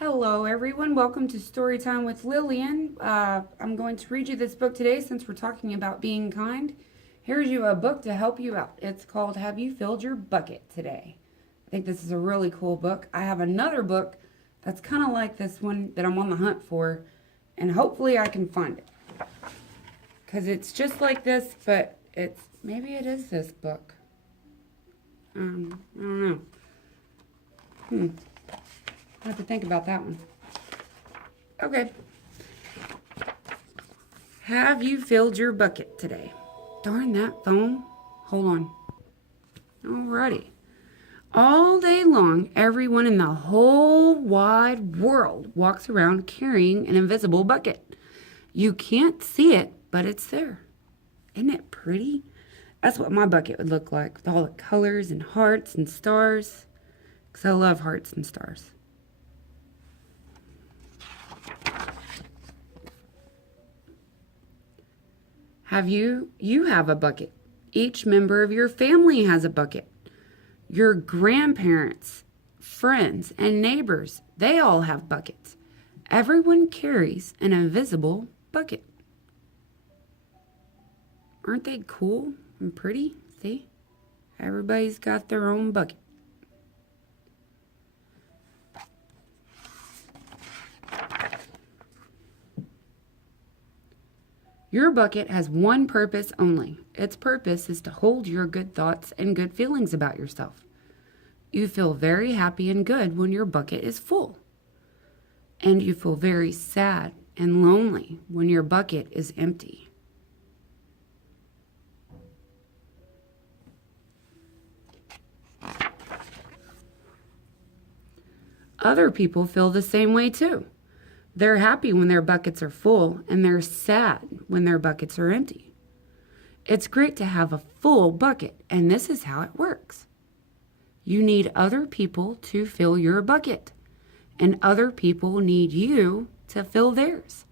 Hello, everyone. Welcome to Storytime with Lillian. I'm going to read you this book today since we're talking about being kind. Here's you a book to help you out. It's called Have You Filled Your Bucket Today? I think this is a really cool book. I have another book that's kind of like this one that I'm on the hunt for, and hopefully I can find it. Because it's just like this, but maybe it is this book. I don't know. I have to think about that one. Okay. Have you filled your bucket today? Darn that phone. Hold on. Alrighty. All day long, everyone in the whole wide world walks around carrying an invisible bucket. You can't see it, but it's there. Isn't it pretty? That's what my bucket would look like, with all the colors and hearts and stars. Because I love hearts and stars. You have a bucket. Each member of your family has a bucket. Your grandparents, friends, and neighbors, they all have buckets. Everyone carries an invisible bucket. Aren't they cool and pretty? See? Everybody's got their own bucket. Your bucket has one purpose only. Its purpose is to hold your good thoughts and good feelings about yourself. You feel very happy and good when your bucket is full. And you feel very sad and lonely when your bucket is empty. Other people feel the same way too. They're happy when their buckets are full, and they're sad when their buckets are empty. It's great to have a full bucket, and this is how it works. You need other people to fill your bucket, and other people need you to fill theirs.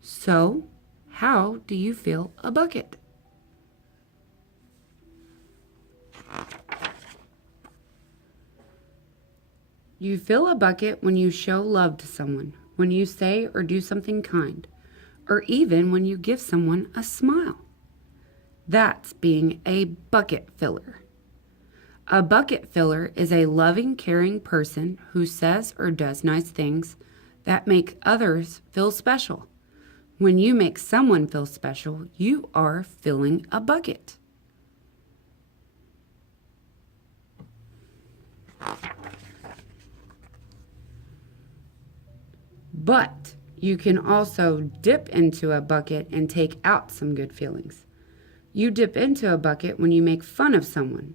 So, how do you fill a bucket? You fill a bucket when you show love to someone, when you say or do something kind, or even when you give someone a smile. That's being a bucket filler. A bucket filler is a loving, caring person who says or does nice things that make others feel special. When you make someone feel special, you are filling a bucket. But you can also dip into a bucket and take out some good feelings. You dip into a bucket when you make fun of someone,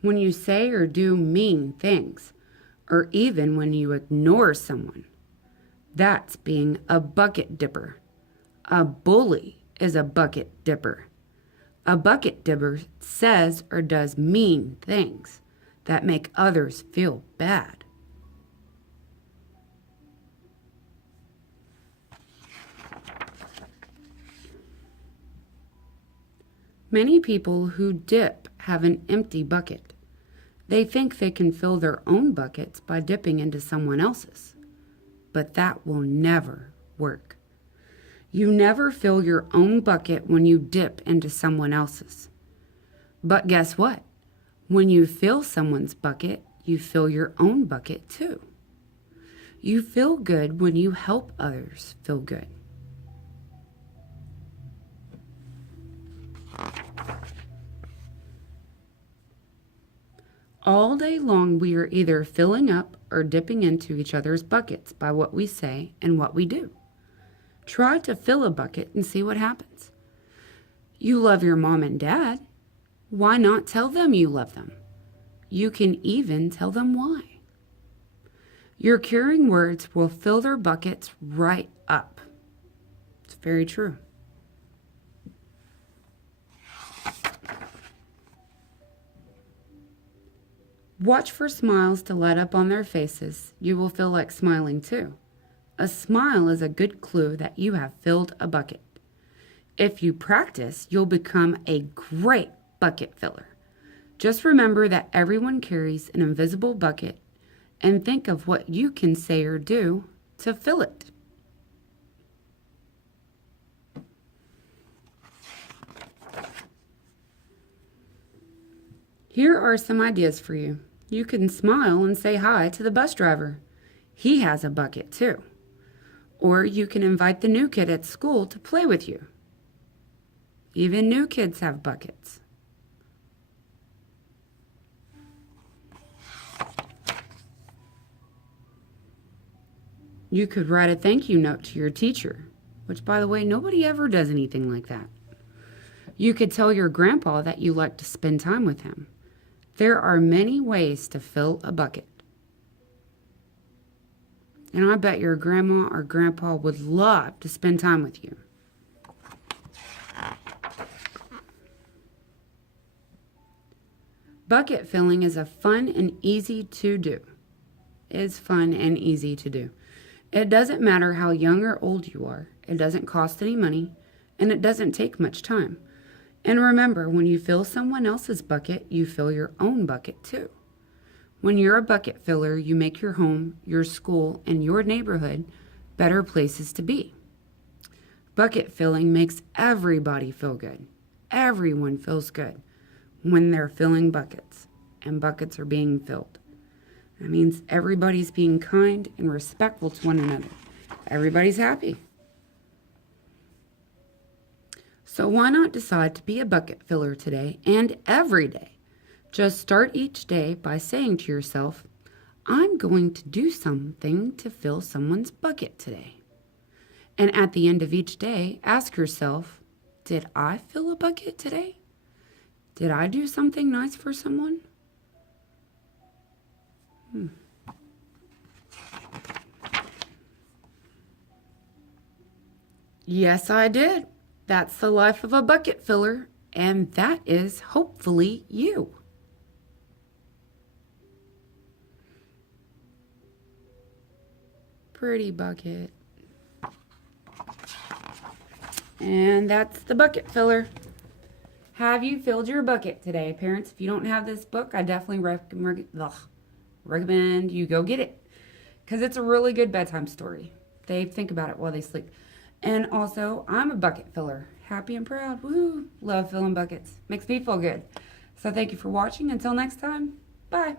when you say or do mean things, or even when you ignore someone. That's being a bucket dipper. A bully is a bucket dipper. A bucket dipper says or does mean things that make others feel bad. Many people who dip have an empty bucket. They think they can fill their own buckets by dipping into someone else's. But that will never work. You never fill your own bucket when you dip into someone else's. But guess what? When you fill someone's bucket, you fill your own bucket too. You feel good when you help others feel good. All day long, we are either filling up or dipping into each other's buckets by what we say and what we do. Try to fill a bucket and see what happens. You love your mom and dad. Why not tell them you love them? You can even tell them why. Your caring words will fill their buckets right up. It's very true. Watch for smiles to light up on their faces. You will feel like smiling too. A smile is a good clue that you have filled a bucket. If you practice, you'll become a great bucket filler. Just remember that everyone carries an invisible bucket and think of what you can say or do to fill it. Here are some ideas for you. You can smile and say hi to the bus driver. He has a bucket too. Or you can invite the new kid at school to play with you. Even new kids have buckets. You could write a thank you note to your teacher, which, by the way, nobody ever does anything like that. You could tell your grandpa that you like to spend time with him. There are many ways to fill a bucket. And I bet your grandma or grandpa would love to spend time with you. Bucket filling is fun and easy to do. It's fun and easy to do. It doesn't matter how young or old you are. It doesn't cost any money, and it doesn't take much time. And remember, when you fill someone else's bucket, you fill your own bucket too. When you're a bucket filler, you make your home, your school, and your neighborhood better places to be. Bucket filling makes everybody feel good. Everyone feels good when they're filling buckets and buckets are being filled. That means everybody's being kind and respectful to one another. Everybody's happy. So why not decide to be a bucket filler today and every day? Just start each day by saying to yourself, I'm going to do something to fill someone's bucket today. And at the end of each day, ask yourself, did I fill a bucket today? Did I do something nice for someone? Yes, I did. That's the life of a bucket filler, and that is hopefully you. Pretty bucket. And that's the bucket filler. Have you filled your bucket today? Parents, if you don't have this book, I definitely recommend you go get it, because it's a really good bedtime story. They think about it while they sleep. And also, I'm a bucket filler. Happy and proud. Woo! Love filling buckets. Makes me feel good. So thank you for watching. Until next time, bye.